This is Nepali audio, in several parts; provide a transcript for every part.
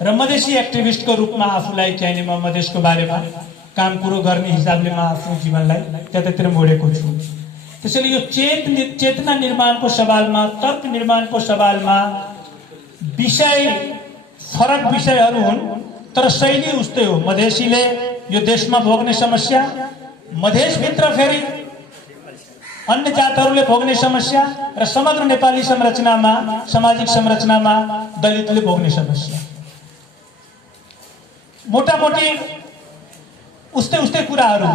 र मधेसी एक्टिभिस्टको रूपमा आफूलाई चाहिने म मधेसको बारेमा काम कुरो गर्ने हिसाबले म आफ्नो जीवनलाई त्यतातिर मोडेको छु। त्यसैले यो चेतना निर्माणको सवालमा, तर्क निर्माणको सवालमा विषय फरक विषयहरू हुन्, तर शैली उस्तै हो। मधेसीले यो देशमा भोग्ने समस्या, मधेसभित्र फेरि अन्य जातहरूले भोग्ने समस्या र समग्र नेपाली संरचनामा, सामाजिक संरचनामा दलितले भोग्ने समस्या मोटामोटी उस्तै उस्तै कुराहरू।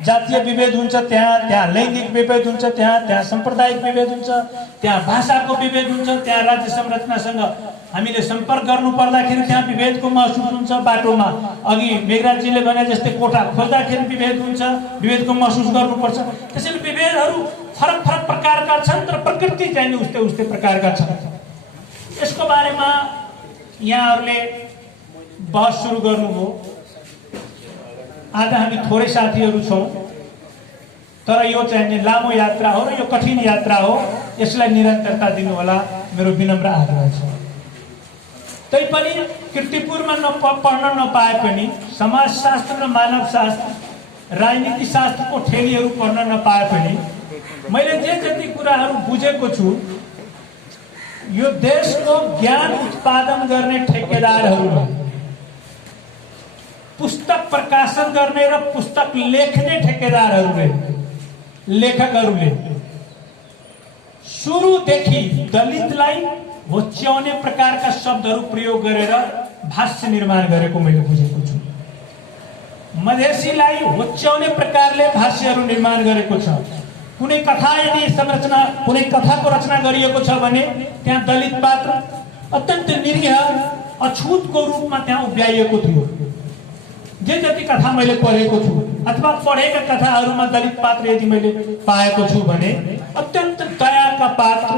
जातीय विभेद हुन्छ त्यहाँ लैंगिक विभेद हुन्छ त्यहाँ सांप्रदायिक विभेद हुन्छ, त्यहाँ भाषाको विभेद हुन्छ, त्यहाँ राज्य संरचनासँग हामीले सम्पर्क गर्नु पर्दाखेरि त्यहाँ विभेदको महसुस हुन्छ। बाटोमा अघि मेघराजजीले भने जस्तै कोठा खोज्दाखेरि विभेद हुन्छ, विभेदको महसुस गर्नुपर्छ। त्यसैले विभेदहरू फरक फरक प्रकारका छन्, तर प्रकृति चाहिँ उस्तै उस्तै प्रकारका छन्। यसको बारेमा यहाँहरूले बहस सुरु गर्नुभयो। आज हामी थोरै साथीहरू छौँ, तर यो चाहिँ लामो यात्रा हो र यो कठिन यात्रा हो। यसलाई निरन्तरता दिनुहोला, मेरो विनम्र आग्रह छ। तैपनि कीर्तिपुरमा पढ्न नपाए पनि समाजशास्त्र र मानवशास्त्र, राजनीति शास्त्रको ठेलीहरू पढ्न नपाए पनि मैले जे जति कुराहरू बुझेको छु, यो देशको ज्ञान उत्पादन गर्ने ठेकेदारहरूले, पुस्तक प्रकाशन गर्ने र पुस्तक लेख्ने ठेकेदारहरूले, लेखकहरूले सुरुदेखि दलितलाई होच्याउने प्रकारका शब्दहरू प्रयोग गरेर भाष्य निर्माण गरेको मैले बुझेको छु। मधेसीलाई होच्याउने प्रकारले भाष्यहरू निर्माण गरेको छ। कुनै कथा यदि संरचना, कुनै कथाको रचना गरिएको छ भने त्यहाँ दलित पात्र अत्यन्त निरीह अछुतको रूपमा त्यहाँ उभ्याइएको थियो। जे जति कथा मैले पढेको छु अथवा पढेका कथाहरूमा दलित पात्र यदि मैले पाएको छु भने अत्यन्त दयाका पात्र,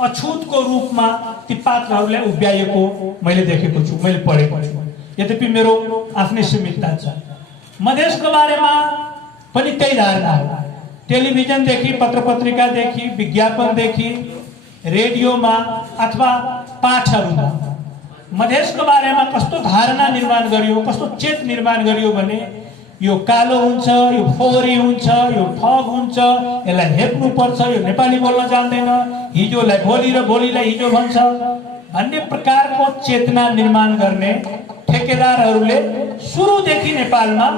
अछुतको रूपमा ती पात्रहरूलाई उभ्याइएको मैले देखेको छु, मैले पढेको छु। यद्यपि मेरो आफ्नै सीमितता छ। मधेसको बारेमा पनि त्यही धारणा हो। टेलिभिजनदेखि, पत्रपत्रिकादेखि, विज्ञापनदेखि, रेडियोमा अथवा पाठहरूमा मधेसको बारेमा कस्तो धारणा निर्माण गरियो, कस्तो चेत निर्माण गरियो भने यो कालो हुन्छ, यो फोहोरी हुन्छ, यो ठग हुन्छ, यसलाई हेप्नुपर्छ, यो नेपाली बोल्न जान्दैन, हिजोलाई भोलि र भोलिलाई हिजो भन्छ भन्ने प्रकारको चेतना निर्माण गर्ने ठेकेदारहरूले सुरुदेखि नेपालमा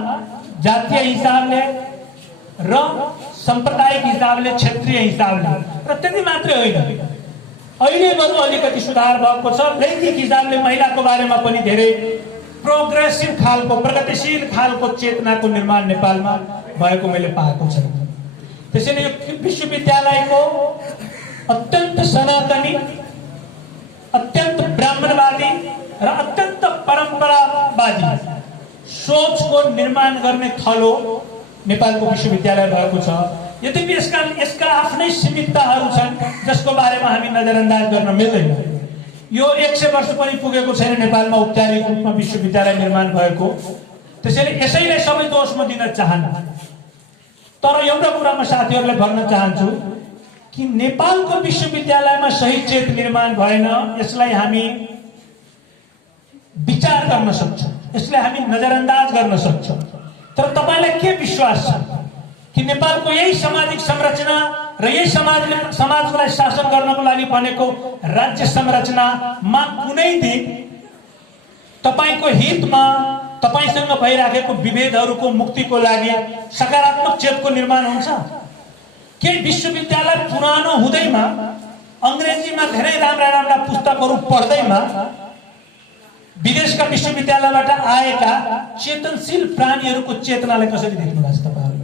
जातीय हिसाबले र साम्प्रदायिक हिसाबले, क्षेत्रीय हिसाबले र त्यति मात्रै होइन, अहिले बरु अलिकति सुधार भएको छ। लैंगिक हिसाबले महिलाको बारेमा पनि धेरै प्रोग्रेसिभ खालको, प्रगतिशील खालको चेतनाको निर्माण नेपालमा भएको मैले पाएको छु। त्यसैले यो विश्वविद्यालयको अत्यन्त सनातनी, अत्यन्त ब्राह्मणवादी र अत्यन्त परम्परावादी सोचको निर्माण गर्ने थलो नेपालको विश्वविद्यालय भएको छ। यद्यपि यसका आफ्नै सीमितताहरू छन् जसको बारेमा हामी नजरअन्दाज गर्न मिल्दैन। यो 100 वर्ष पनि पुगेको छैन नेपालमा औपचारिक रूपमा विश्वविद्यालय निर्माण भएको। त्यसैले यसैलाई सबै दोष म दिन चाहन्न, तर एउटा कुरा म साथीहरूलाई भन्न चाहन्छु कि नेपालको विश्वविद्यालयमा सही चेत निर्माण भएन। यसलाई हामी विचार गर्न सक्छौँ, यसलाई हामी नजरअन्दाज गर्न सक्छौँ, तर तपाईलाई के विश्वास छ कि नेपालको यही सामाजिक संरचना र यही समाजलाई शासन गर्नको लागि बनेको राज्य संरचनामा कुनै दिन तपाईको हितमा, तपाईसँग भइराखेको विभेदहरूको मुक्तिको लागि सकारात्मक चेतको निर्माण हुन्छ? के विश्वविद्यालय पुरानो हुँदैमा, अंग्रेजीमा धेरै राम्रा राम्रा पुस्तकहरू पढ्दैमा विदेशका विश्वविद्यालयबाट आएका चेतनशील प्राणीहरूको चेतनालाई कसरी देख्नु भएको छ तपाईहरुले?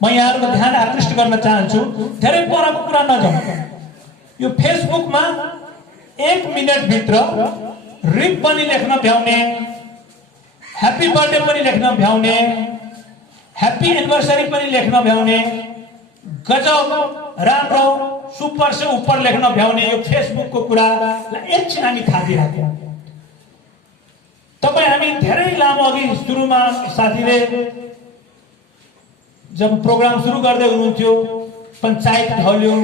म यहाँहरुको ध्यान आकृष्ट गर्न चाहन्छु। धेरै परको कुरा नजाउँ, यो फेसबुकमा 1 मिनेट भित्र रिप पनि लेख्न भ्याउने, ह्यापी बर्थडे पनि लेख्न भ्याउने, ह्यापी एनिभर्सरी पनि लेख्न भ्याउने, गजब राम्रो सुपर से ऊपर लेख्न भ्याउने यो फेसबुकको कुरालाई एकछिन हामी थादिराख्यौं। तपाई हामी धेरै लामो अघि सुरुमा साथीले जब प्रोग्राम सुरु गर्दै हुनुहुन्थ्यो, पञ्चायत ढल्यो,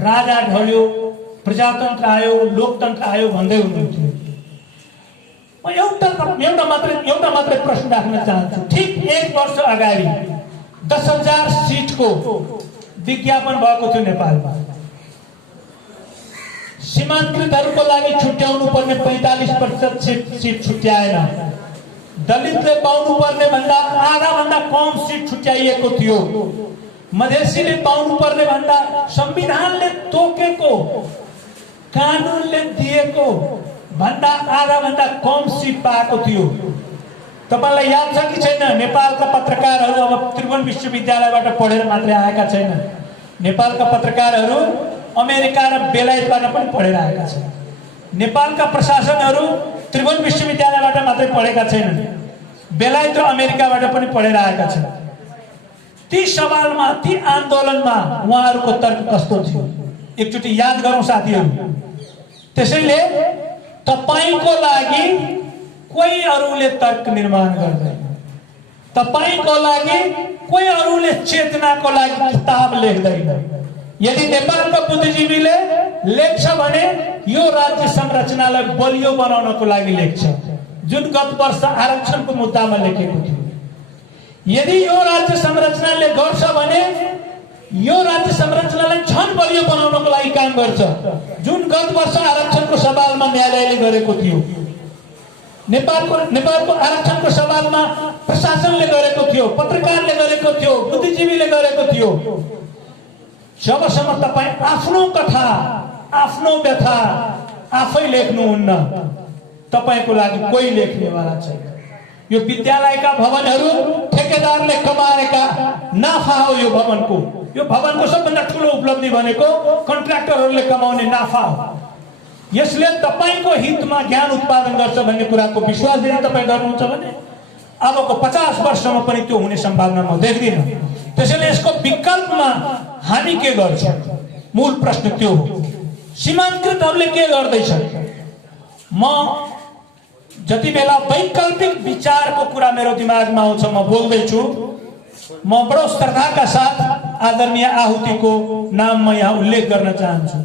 राजा ढल्यो, प्रजातन्त्र आयो, लोकतन्त्र आयो भन्दै हुनुहुन्थ्यो। म एउटा मात्रै प्रश्न राख्न चाहन्छु। ठीक 1 वर्ष अगाडि 10,000 सिटको विज्ञापन भएको थियो नेपालमा। सीमान्तकृतहरूको लागि छुट्याउनु पर्ने 45% सिट छुट्याएन। दलितले पाउनु पर्ने भन्दा आधा भन्दा कम सिट छुट्याइएको थियो। मधेसीले पाउनु पर्ने भन्दा संविधानले तोकेको, कानुनले दिएको भन्दा आधा भन्दा कम सिट पाएको थियो। तपाईलाई याद छ कि छैन? नेपालका पत्रकारहरू अब त्रिभुवन विश्वविद्यालयबाट पढेर मात्रै आएका छैन। नेपालका पत्रकारहरू अमेरिका र बेलायतबाट पनि पढेर आएका छन्। नेपालका प्रशासनहरू त्रिभुवन विश्वविद्यालयबाट मात्रै पढेका छैनन्, बेलायत र अमेरिकाबाट पनि पढेर आएका छन्। ती सवालमा, ती आन्दोलनमा उहाँहरूको तर्क कस्तो थियो एकचोटि याद गरौँ साथीहरू। त्यसैले तपाईको लागि कोही अरूले तर्क निर्माण गर्दैन, तपाईको लागि कोही अरूले चेतनाको लागि किताब लेख्दैन। यदि नेपालका बुद्धिजीवीले लेख्छ भने यो राज्य संरचनालाई बलियो बनाउनको लागि लेख्छ, जुन गत वर्ष आरक्षणको मुद्दामा लेखेको थियो। यदि यो राज्य संरचनाले गर्छ भने यो राज्य संरचनालाई झन बलियो बनाउनको लागि काम गर्छ, जुन गत वर्ष आरक्षणको सवालमा न्यायालयले गरेको थियो। नेपालको आरक्षणको सवालमा प्रशासनले गरेको थियो, पत्रकारले गरेको थियो, बुद्धिजीवीले गरेको थियो। जबसम्म तपाई आफ्नो कथा, आफ्नो व्यथा आफै लेख्नुहुन्न, तपाईको लागि कोही लेख्नेवाला छैन। यो विद्यालयका भवनहरू ठेकेदारले कमाएका नाफा हो। यो भवनको सबभन्दा ठुलो उपलब्धि भनेको कन्ट्र्याक्टरहरूले कमाउने नाफा हो। यसले तपाईको हितमा ज्ञान उत्पादन गर्छ भन्ने कुराको विश्वास यदि तपाई गर्नुहुन्छ भने अबको 50 वर्षमा पनि त्यो हुने सम्भावना म देख्दिन। त्यसैले यसको विकल्पमा हामी के गर्छौं? मूल प्रश्न त्यो हो। सीमान्तकृतहरूले के गर्दैछन्? म जति बेला वैकल्पिक विचारको कुरा मेरो दिमागमा आउँछ म बोल्दैछु। म बडो श्रद्धाका साथ आदरणीय आहुतिको नाम म यहाँ उल्लेख गर्न चाहन्छु।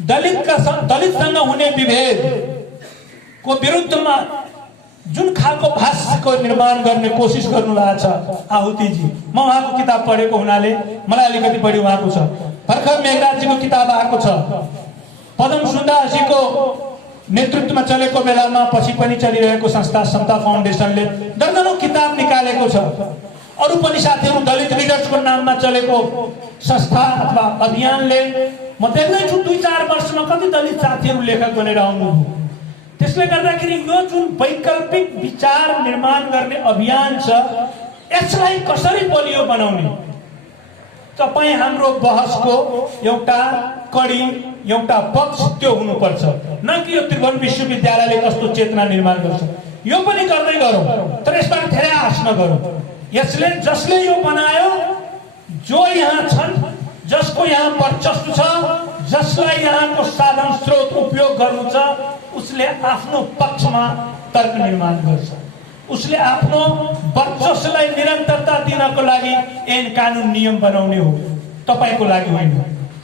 दलितसँग हुने विभेद को विरुद्धमा जुन खालको भाष्यको निर्माण गर्ने कोसिस गर्नु भएको छ आहुतिजी, म उहाँको किताब पढेको हुनाले मलाई अलिकति बढी उहाँको छ। भर्खर मेघराजजीको किताब आएको छ। पदम सुन्दासजीको नेतृत्वमा चलेको बेलामा पछि पनि चलिरहेको संस्था समता फाउन्डेसनले दर्जनौं किताब निकालेको छ। अरू पनि साथीहरू दलित लिडर्सको नाममा चलेको संस्था अथवा अभियानले म देख्दैछु 2-4 वर्षमा कति दलित साथीहरू लेखक बनेर आउनुभयो। त्यसले गर्दाखेरि यो जुन वैकल्पिक विचार निर्माण गर्ने अभियान छ, यसलाई कसरी बलियो बनाउने? तपाई हाम्रो बहसको एउटा कडी, एउटा पक्ष त्यो हुनुपर्छ, न कि यो त्रिभुवन विश्वविद्यालयले कस्तो चेतना निर्माण गर्छ यो पनि गर्दै गरौँ, तर यसबाट धेरै आश नगरौँ। यसले जसले यो बनायो, जो यहाँ छन्, जसको यहाँ वर्चस्व छ, जसलाई यहाँको साधन स्रोत उपयोग गर्नु छ, उसले आफ्नो पक्षमा तर्क निर्माण गर्छ। उसले आफ्नो वर्चस्वलाई निरन्तरता दिनको लागि ऐन कानुन नियम बनाउने हो, तपाईको लागि होइन।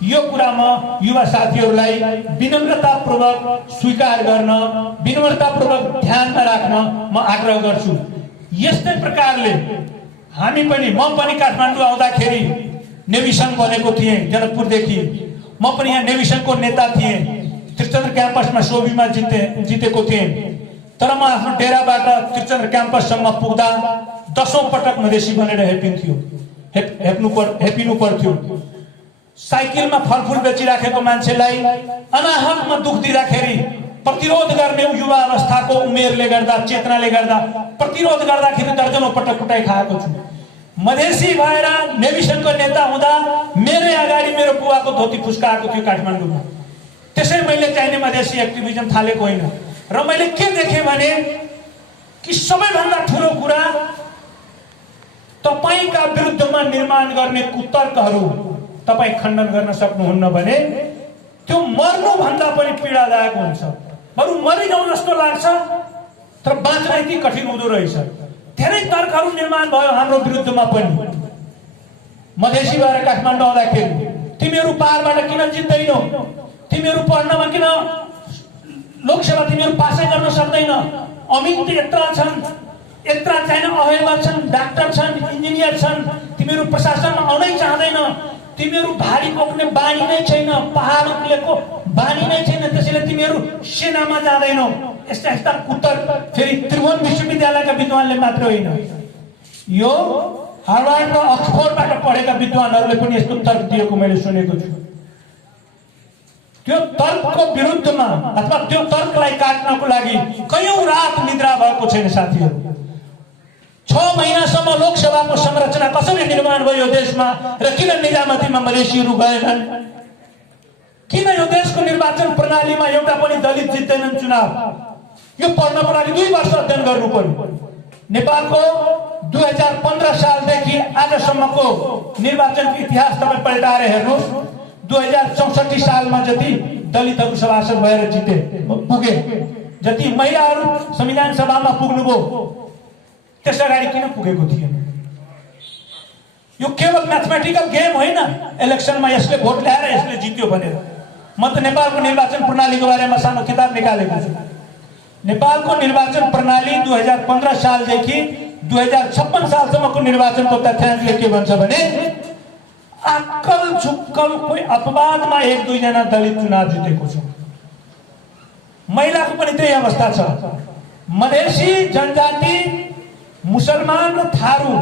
यो कुरामा युवा साथीहरूलाई विनम्रतापूर्वक स्वीकार गर्न, विनम्रतापूर्वक ध्यानमा राख्न म आग्रह गर्छु। यस्तै प्रकारले हामी पनि, म पनि काठमाडौँ आउँदाखेरि नेभी संघ बनेको थिएँ जनकपुरदेखि। म पनि यहाँ नेभी संघको नेता थिएँ। त्रिचन्द्र क्याम्पसमा सोभीमा जितेको थिएँ। तर म आफ्नो डेराबाट त्रिचन्द्र क्याम्पससम्म पुग्दा 10औं पटक मधेसी बनेर हेपिनु पर्थ्यो। साइकलमा फलफुल बेचिराखेको मान्छेलाई अनाहकमा दुख दिँदाखेरि प्रतिरोध गर्ने युवा अवस्थाको उमेरले गर्दा, चेतनाले गर्दा प्रतिरोध गर्दाखेरि दर्जनौं पटक कुटाइ खाएको छु। मधेसी भएर नेभी संघको नेता हुँदा मेरै अगाडि मेरो बुवाको धोती फुस्काएको थियो काठमाडौँमा। त्यसै मैले चाहिने मधेसी एक्टिभिजम थालेको होइन। र मैले के देखेँ भने कि सबैभन्दा ठुलो कुरा तपाईका विरुद्धमा निर्माण गर्ने कुतर्कहरू तपाई खण्डन गर्न सक्नुहुन्न भने त्यो मर्नु भन्दा पनि पीडादायक हुन्छ। बरु मरिजाउँ जस्तो लाग्छ, तर बाँच्न यति कठिन हुँदो रहेछ। धेरै तर्कहरू निर्माण भयो हाम्रो विरुद्धमा पनि। मधेसी भएर काठमाडौँ आउँदाखेरि तिमीहरू पाहाडबाट किन जित्दैनौ, तिमीहरू पढ्नमा किन लोकसेवा तिमीहरू पासै गर्न सक्दैन, अमित यत्रा छन्, यत्रा छैन, अहेवा छन्, डाक्टर छन्, इन्जिनियर छन्, तिमीहरू प्रशासनमा आउनै चाहँदैन, तिमीहरू भारी बोक्ने बानी नै छैन, पहाड उक्लेको बानी नै छैन, त्यसैले तिमीहरू सेनामा जाँदैनौ। यस्ता यस्ता उत्तर फेरि त्रिभुवन विश्वविद्यालयका विद्वानले मात्र होइन, यो हार्वर्ड र अक्सफोर्डबाट पढेका विद्वानहरूले पनि यस्तो तर्क दिएको मैले सुनेको छु। त्यो तर्कको विरुद्धमा अथवा त्यो तर्कलाई काट्नको लागि कयौं रात निद्रा भएको छैन साथीहरू। 6 महिनासम्म लोकसभाको संरचना कसरी निर्माण भयो देशमा र किन निजामतीमा मधेसीहरू गएनन्? किन यो देशको निर्वाचन प्रणालीमा एउटा पनि दलित जित्दैनन् चुनाव? यो पढ्नको लागि 2 वर्ष अध्ययन गर्नु पर्यो। नेपालको 2015 सालदेखि आजसम्मको निर्वाचनको इतिहास तपाईँ पल्टाएर हेर्नुहोस्। 2064 सालमा जति दलितहरू सभासद भएर जिते पुगे, जति महिलाहरू संविधान सभामा पुग्नुभयो, त्यस अगाडि किन पुगेको थिएन? यो केवल म्याथमेटिकल गेम होइन, इलेक्सनमा यसले भोट ल्याएर यसले जित्यो भनेर। म त नेपालको निर्वाचन प्रणालीको बारेमा सानो किताब निकालेको छु। नेपालको निर्वाचन प्रणाली 2015 सालदेखि 2056 सालसम्मको निर्वाचनको तथ्याङ्कले के भन्छ भने अक्कल झुक्कल कोही अपवादमा 1-2 जना दलित चुनाव जितेको छ। महिलाको पनि त्यही अवस्था छ। मधेसी जनजाति, मुसलमान र थारू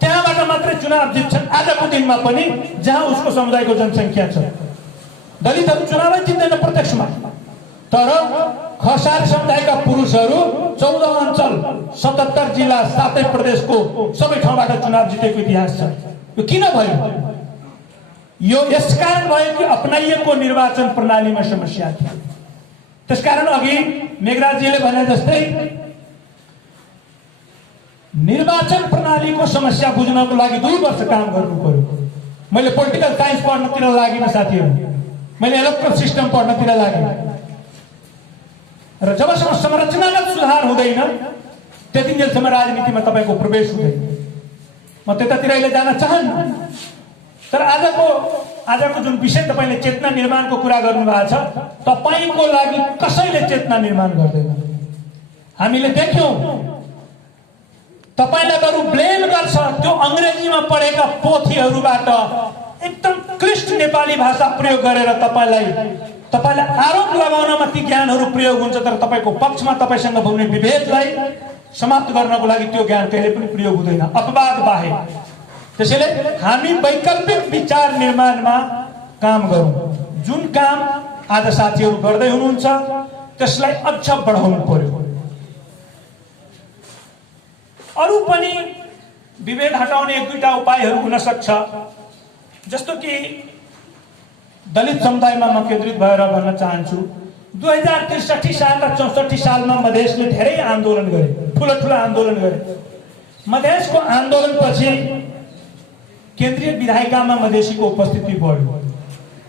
त्यहाँबाट मात्रै चुनाव जित्छन् आजको दिनमा पनि, जहाँ उसको समुदायको जनसङ्ख्या छ। दलितहरू चुनावै जित्दैन प्रत्यक्षमा, तर खसारी समुदायका पुरुषहरू 14 अञ्चल 77 जिल्ला 7 प्रदेशको सबै ठाउँबाट चुनाव जितेको इतिहास छ। यो किन भयो? यो यसकारण भयो कि अपनाइएको निर्वाचन प्रणालीमा समस्या थियो। त्यसकारण अघि मेघराजजीले भने जस्तै निर्वाचन प्रणालीको समस्या बुझ्नको लागि 2 वर्ष काम गर्नु पर्यो। मैले पोलिटिकल साइन्स पढ्नतिर लागिन साथीहरू, मैले इलेक्ट्रोल सिस्टम पढ्नतिर लागेँ र जबसम्म संरचनागत सुधार हुँदैन त्यतिन्जेलसम्म राजनीतिमा तपाईँको प्रवेश हुँदैन। म त्यतातिर अहिले जान चाहन्न, तर आजको जुन विषय तपाईँले चेतना निर्माणको कुरा गर्नुभएको छ, तपाईँको लागि कसैले चेतना निर्माण गर्दैन। हामीले देख्यौं तपाईलाई बरु ब्लेम गर्छ त्यो अंग्रेजीमा पढेका पोथीहरूबाट एकदम क्लिष्ट नेपाली भाषा प्रयोग गरेर तपाईलाई आरोप लगाउनमा ती ज्ञानहरू प्रयोग हुन्छ, तर तपाईको पक्षमा तपाईसँग हुने विभेदलाई समाप्त गर्नको लागि त्यो ज्ञान कहिले पनि प्रयोग हुँदैन, अपवाद बाहेक। त्यसैले हामी वैकल्पिक विचार निर्माणमा काम गरौँ। जुन काम आज साथीहरू गर्दै हुनुहुन्छ त्यसलाई अझ बढाउनु पर्यो। अरु पनि विभेद हटाउने 1-2टा उपायहरू हुन सक्छ, जस्तो कि दलित समुदायमा म केन्द्रित भएर भन्न चाहन्छु। 2063 साल र 64 सालमा मधेसले धेरै आन्दोलन गरे, ठूला आन्दोलन गरे। मधेसको आन्दोलनपछि केन्द्रीय विधायिकामा मधेसीको उपस्थिति बढ्यो।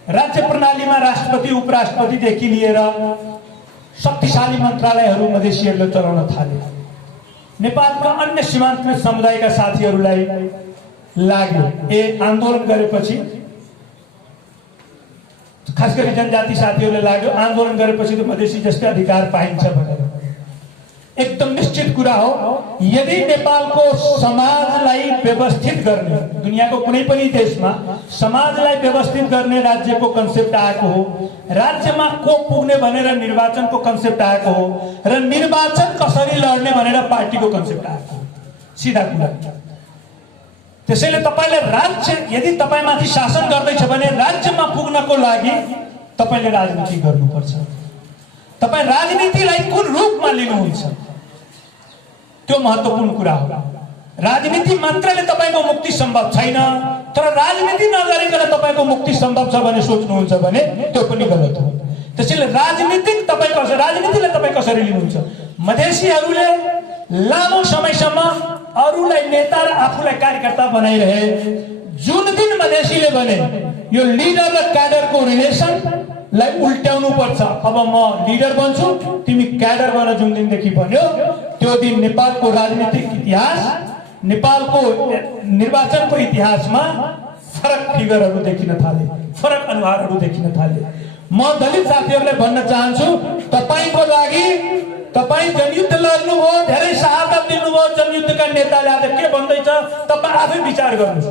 राज्य प्रणालीमा राष्ट्रपति उपराष्ट्रपतिदेखि लिएर शक्तिशाली मन्त्रालयहरू मधेसीहरूले चलाउन थाले। नेपालका अन्य सीमान्तकृत समुदायका साथीहरूलाई लाग्यो आन्दोलन गरेपछि, खास गरी जनजाति साथीहरूले लाग्यो आन्दोलन गरेपछि त मधेसी जस्तै अधिकार पाइन्छ भनेर। एकदम निश्चित कुरा हो, यदि नेपालको समाजलाई व्यवस्थित गर्ने, दुनियाँको कुनै पनि देशमा समाजलाई व्यवस्थित गर्ने राज्यको कन्सेप्ट आएको हो, राज्यमा को पुग्ने भनेर निर्वाचनको कन्सेप्ट आएको हो, र निर्वाचन कसरी लड्ने भनेर पार्टीको कन्सेप्ट आएको हो, सिधा कुरा। त्यसैले तपाईले राज्य यदि तपाईमाथि शासन गर्दैछ भने राज्यमा पुग्नको लागि तपाईले राजनीति गर्नुपर्छ। तपाई राजनीतिलाई कुन रूपमा लिनुहुन्छ त्यो महत्त्वपूर्ण कुरा हो। राजनीति मात्रले तपाईको मुक्ति सम्भव छैन, तर राजनीति नगरिकन तपाईको मुक्ति सम्भव छ भने सोच्नुहुन्छ भने त्यो पनि गलत हो। त्यसैले राजनीतिलाई तपाई कसरी लिनुहुन्छ? मधेसीहरूले लामो समयसम्म अरूलाई नेता र आफूलाई कार्यकर्ता बनाइरहे। जुन दिन मधेसीले भने यो लिडर र क्याडरको रिलेसनलाई उल्ट्याउनु पर्छ, अब म लिडर बन्छु तिमी क्याडर बन, जुन दिनदेखि भन्यो त्यो दिन नेपालको राजनीतिक इतिहास, नेपालको निर्वाचनको इतिहासमा फरक फिगरहरू देखिन थाले, फरक अनुहारहरू देखिन थाले। म दलित साथीहरूले भन्न चाहन्छु, तपाईको लागि तपाई जनयुद्ध लड्नुभयो, धेरै शहादत दिनुभयो, जनयुद्धका नेताले आज के भन्दैछ तपाई आफै विचार गर्नुहोस्,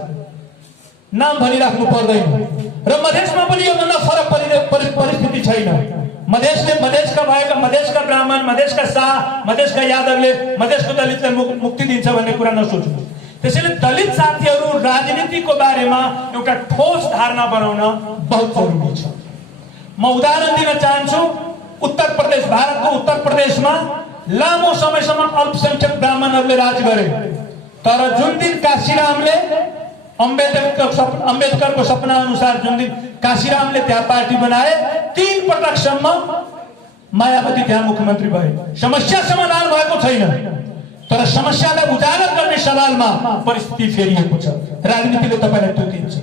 नाम भनिराख्नु पर्दैन। र मधेसमा पनि योभन्दा फरक परिस्थिति छैन। मधेसका भएका मधेसका ब्राह्मण, मधेसका शाह, मधेसका यादवले मधेसको दलितलाई मुक्ति दिन्छ भन्ने कुरा नसोच्नु। त्यसैले दलित साथीहरू राजनीतिको बारेमा एउटा ठोस धारणा बनाउन बहुत जरुरी छ। म उदाहरण दिन चाहन्छु, उत्तर प्रदेश, भारतको उत्तर प्रदेशमा लामो समयसम्म अल्पसंख्यक ब्राह्मणहरूले राज गरे, तर जुन दिन काशीरामले अम्बेडकरको सपना अनुसार जुन दिन काशीरामले त्यहाँ पार्टी बनाए, 3 पटकसम्म मायावती त्यहाँ मुख्यमन्त्री भए। समस्या समाधान भएको छैन, तर समस्यालाई उजागर गर्ने सवालमा परिस्थिति फेरिएको छ। राजनीतिले तपाईलाई त्यो दिन्छ।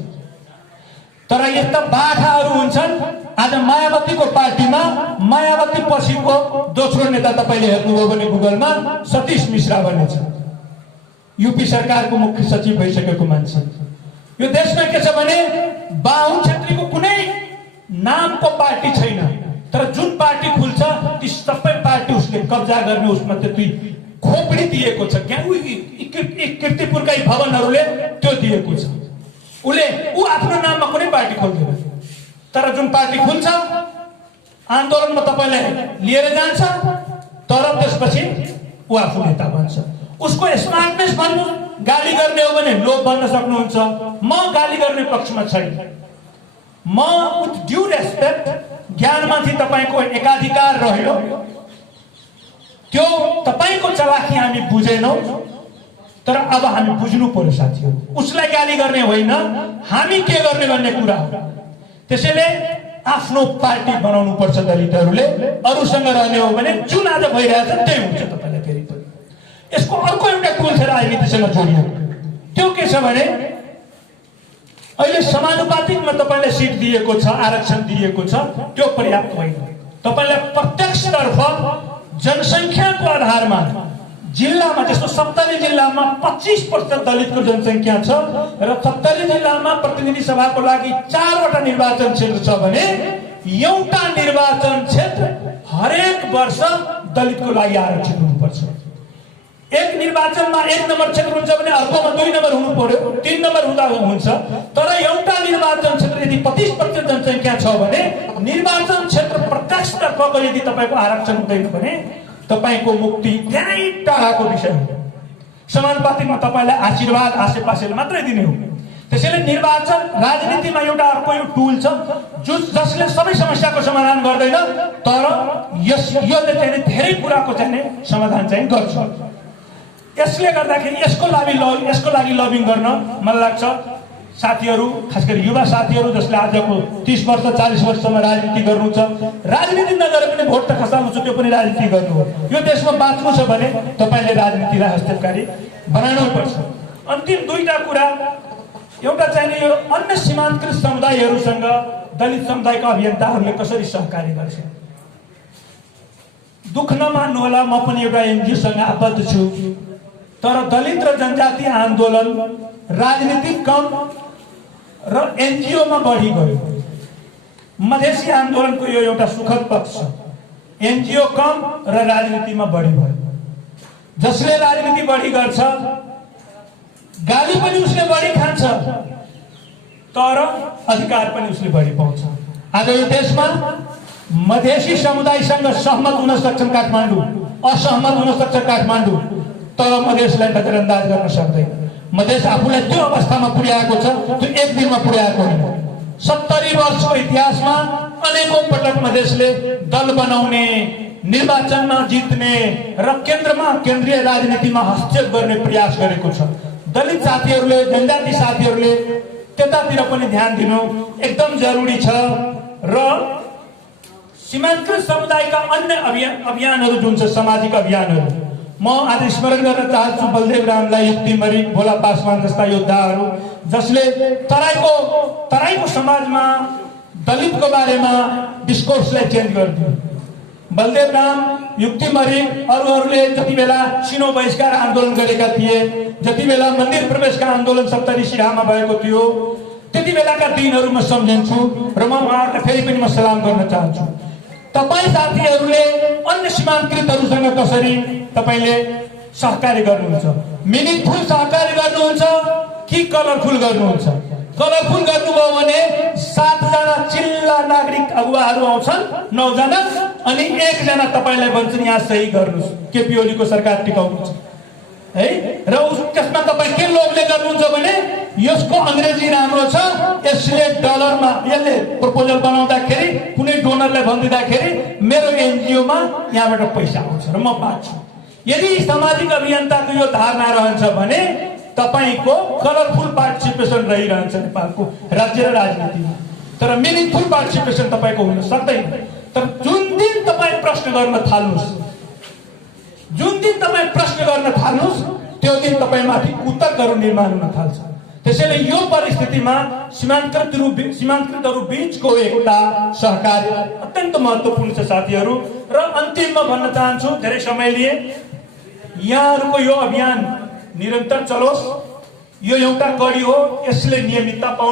तर यस्ता बाधाहरू हुन्छन्। आज मायावतीको पार्टीमा मायावती पछिको दोस्रो नेता तपाईले हेर्नुभयो भने गुगलमा सतीश मिश्रा भन्ने छ। यूपी सरकारको मुख्य सचिव भइसकेको मान्छे। यो देशमा के छ भने बाहुन छेत्रीको कुनै नामको पार्टी छैन, तर जुन पार्टी खुल्छ ती सबै पार्टी उसले कब्जा गर्ने, उसमा त्यति खोपडी दिएको छ। कीर्तिपुरका भवनहरूले त्यो दिएको छ। ऊ आफ्नो नाममा कुनै पार्टी खोल्दैन, तर जुन पार्टी खुल्छ आन्दोलनमा तपाईलाई लिएर जान्छ, तर त्यसपछि ऊ आफू नेता बन्छ। उसको स्मार्टनेस भन्नु, गाली गर्ने हो भने लोभ भन्न सक्नुहुन्छ। म गाली गर्ने पक्षमा छैन। म विथ ड्यू रेस्पेक्ट, ज्ञानमाथि तपाईको एकाधिकार रह्यो, त्यो तपाईको चलाखी हामी बुझेनौं, तर अब हामी बुझ्नु पर्यो साथीहरू। उसलाई गाली गर्ने होइन, हामी के गर्ने भन्ने कुरा हो। त्यसैले आफ्नो पार्टी बनाउनु पर्छ दलितहरूले। अरूसँग रहने हो भने जुन आज भइरहेछ त्यही हुन्छ तपाईलाई फेरि पनि। यसको अर्को एउटा टुल छ राजनीतिसँग जोडिएको। त्यो के छ भने अहिले समानुपातिकमा तपाईलाई सिट दिएको छ, आरक्षण दिएको छ, त्यो पर्याप्त होइन। तपाईलाई प्रत्यक्षतर्फ जनसंख्याको आधारमा जिल्लामा, जस्तो सप्तरी जिल्लामा 25% दलितको जनसंख्या छ र सप्तरी जिल्लामा प्रतिनिधि सभाको लागि 4वटा निर्वाचन क्षेत्र छ भने एउटा निर्वाचन क्षेत्र हरेक वर्ष दलितको लागि आरक्षित हुनुपर्छ। एक निर्वाचनमा 1 नम्बर क्षेत्र हुन्छ भने अर्कोमा 2 नम्बर हुनु पर्यो, 3 नम्बर हुँदा हुन्छ। तर एउटा निर्वाचन क्षेत्र यदि 25% जनसंख्या छ भने निर्वाचन क्षेत्र प्रत्यक्षतर्फको यदि तपाईको आरक्षण हुँदैन भने तपाईको मुक्ति धेरै टाढाको विषय हो। समानुपातिकमा तपाईलाई आशीर्वाद आसेपासेले मात्रै दिने हो। त्यसैले निर्वाचन राजनीतिमा एउटा अर्को यो टुल छ जसले सबै समस्याको समाधान गर्दैन, तर यसले चाहिँ धेरै कुराको चाहिँ समाधान चाहिँ गर्छ। यसले गर्दाखेरि यसको लागि लबिङ गर्न मलाई लाग्छ साथीहरू, खास गरी युवा साथीहरू जसले आजको 30 वर्ष 40 वर्षसम्म राजनीति गर्नु छ, राजनीति नगरे पनि भोट त खसाल्नु छ, त्यो पनि राजनीति गर्नु हो। यो देशमा बाँच्नु छ भने तपाईले राजनीतिलाई हस्तक्षेपकारी बनाउनु पर्छ। अन्तिम 2टा कुरा, एउटा चाहिँ यो अन्य सीमान्तकृत समुदायहरूसँग दलित समुदायका अभियन्ताहरूले कसरी सहकार्य गर्छ। दुःख नमान्नु होला, म पनि एउटा एनजिओसँग आबद्ध छु, तर दलित र जनजाति आन्दोलन राजनीति कम र एनजिओमा बढी गयो। मधेसी आन्दोलनको यो एउटा सुखद पक्ष छ। एनजिओ कम र राजनीतिमा बढी भयो। जसले राजनीति बढी गर्छ गाली पनि उसले बढी खान्छ, तर अधिकार पनि उसले बढी पाउँछ। आज यो देशमा मधेसी समुदायसँग सहमत हुन सक्छन् काठमाडौँ, असहमत हुन सक्छ काठमाडौँ, तर मधेसलाई नजरअन्दाज गर्न सक्दैन। मधेस आफूलाई त्यो अवस्थामा पुर्याएको छ, त्यो एक दिनमा पुर्याएको होइन। 70 वर्षको इतिहासमा अनेकौं पटक मधेसले दल बनाउने, निर्वाचनमा जित्ने र केन्द्रीय राजनीतिमा हस्तक्षेप गर्ने प्रयास गरेको छ। दलित साथीहरूले, जनजाति साथीहरूले त्यतातिर पनि ध्यान दिनु एकदम जरुरी छ। र सीमान्तकृत समुदायका अन्य अभियानहरू जुन छ, सामाजिक अभियानहरू, म आज स्मरण गर्न चाहन्छु बलदेव रामलाई, युक्ति मरिक, भोला पासवान जस्ता योद्धाहरू जसले तराईको समाजमा दलितको बारेमा डिस्कोर्सलाई चेन्ज गरिदियो। बलदेव राम, युक्ति मरिक, अरूहरूले जति बेला सिनो बहिष्कार आन्दोलन गरेका थिए, जति बेला मन्दिर प्रवेशका आन्दोलन 70 सिराहामा भएको थियो, त्यति बेलाका दिनहरू म सम्झन्छु र म उहाँहरूलाई फेरि पनि म सलाम गर्न चाहन्छु। तपाईँ साथीहरूले अन्य सीमान्तकृतहरूसँग कसरी तपाईँले सहकारी गर्नुहुन्छ? मिनिङफुल सहकारी गर्नुहुन्छ कि कलरफुल गर्नुहुन्छ? कलरफुल गर्नुभयो भने 7 जना चिल्ला नागरिक अगुवाहरू आउँछन्, 9 जना, अनि 1 जना तपाईँलाई भन्छन् यहाँ सही गर्नुहोस्, केपी ओलीको सरकार टिकाउनुहुन्छ है। र त्यसमा तपाईँ के लोभले गर्नुहुन्छ भने यसको अङ्ग्रेजी राम्रो छ, यसले डलरमा यसले प्रपोजल बनाउँदाखेरि कुनै डोनरलाई भनिदिँदाखेरि मेरो एनजिओमा यहाँबाट पैसा आउँछ र म पाउँछु। यदि सामाजिक अभियन्ताको यो धारणा रहन्छ भने तपाईको कलरफुल पार्टिसिपेसन रहिरहन्छ नेपालको राज्य र राजनीतिमा, तर मिनिङफुल पार्टिसिपेसन तपाईको हुन सक्दैन। तर जुन दिन तपाईँ प्रश्न गर्न थाल्नुहोस्, जुन दिन तपाईँ प्रश्न गर्न थाल्नुहोस्, त्यो दिन तपाईँमाथि उत्तरहरू निर्माण हुन थाल्छ। त्यसैले यो परिस्थितिमा सीमान्तकृतहरू बीचको एकता सहकार्य अत्यन्त महत्त्वपूर्ण छ साथीहरू। र अन्तिममा भन्न चाहन्छु, धेरै समय लिए, यहाँहरूको यो अभियान निरन्तर चलोस्, यो एउटा कडी हो, यसले नियमितता पाउनु